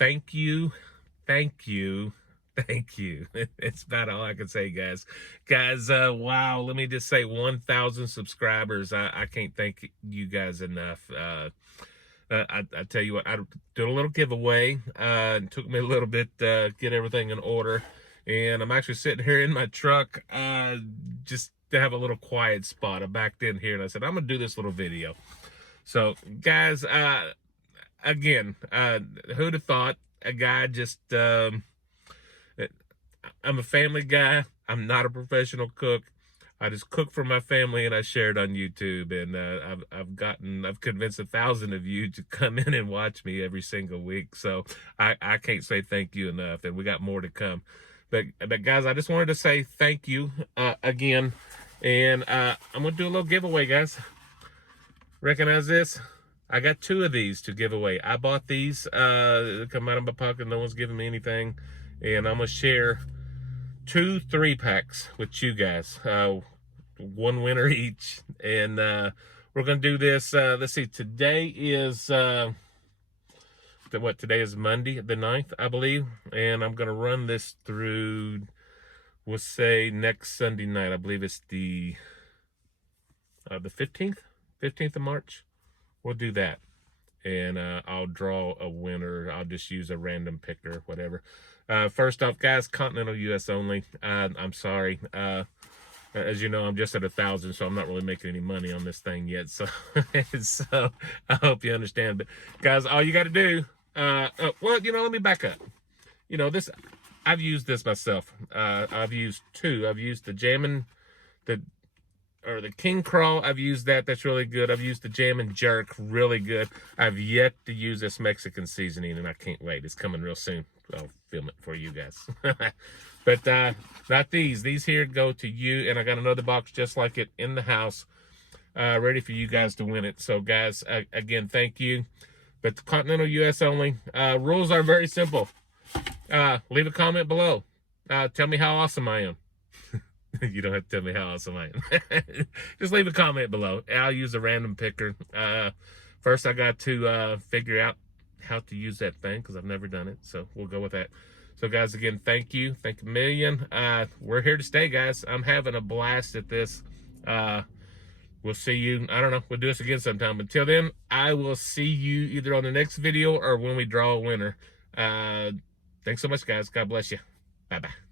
thank you, thank you, thank you. It's about all I can say, guys. Wow, let me just say 1,000 subscribers. I can't thank you guys enough. I tell you what, I did a little giveaway. It took me a little bit to get everything in order. And I'm actually sitting here in my truck just to have a little quiet spot. I backed in here and I said, I'm going to do this little video. So, guys, again, who'd have thought a guy just, I'm a family guy. I'm not a professional cook. I just cook for my family and I share it on YouTube. And I've convinced 1,000 of you to come in and watch me every single week. So I can't say thank you enough, and we got more to come. But guys, I just wanted to say thank you again. And I'm going to do a little giveaway, guys. Recognize this? I got 2 of these to give away. I bought these, they come out of my pocket, no one's giving me anything. And I'm gonna share 2 3-packs with you guys. 1 winner each. And we're gonna do this, let's see, today is, today is Monday, the 9th, I believe. And I'm gonna run this through, we'll say next Sunday night. I believe it's the 15th of March. We'll do that, and I'll draw a winner. I'll just use a random picker, whatever. First off, guys, continental U.S. only. I'm sorry. As you know, I'm just at 1,000, so I'm not really making any money on this thing yet. So, so I hope you understand. But guys, all you got to do, well, let me back up. This, I've used this myself. I've used 2. I've used the Jammin', the King Crawl. I've used that. That's really good. I've used the Jam and Jerk. Really good. I've yet to use this Mexican seasoning, and I can't wait. It's coming real soon. I'll film it for you guys. But not these. These here go to you, and I got another box just like it in the house, ready for you guys to win it. So, guys, again, thank you. But the continental U.S. only. Rules are very simple. Leave a comment below. Tell me how awesome I am. You don't have to tell me how awesome I am. Just leave a comment below. I'll use a random picker. First, I got to figure out how to use that thing because I've never done it. So we'll go with that. So, guys, again, thank you. Thank you a million. We're here to stay, guys. I'm having a blast at this. We'll see you. I don't know. We'll do this again sometime. Until then, I will see you either on the next video or when we draw a winner. Thanks so much, guys. God bless you. Bye-bye.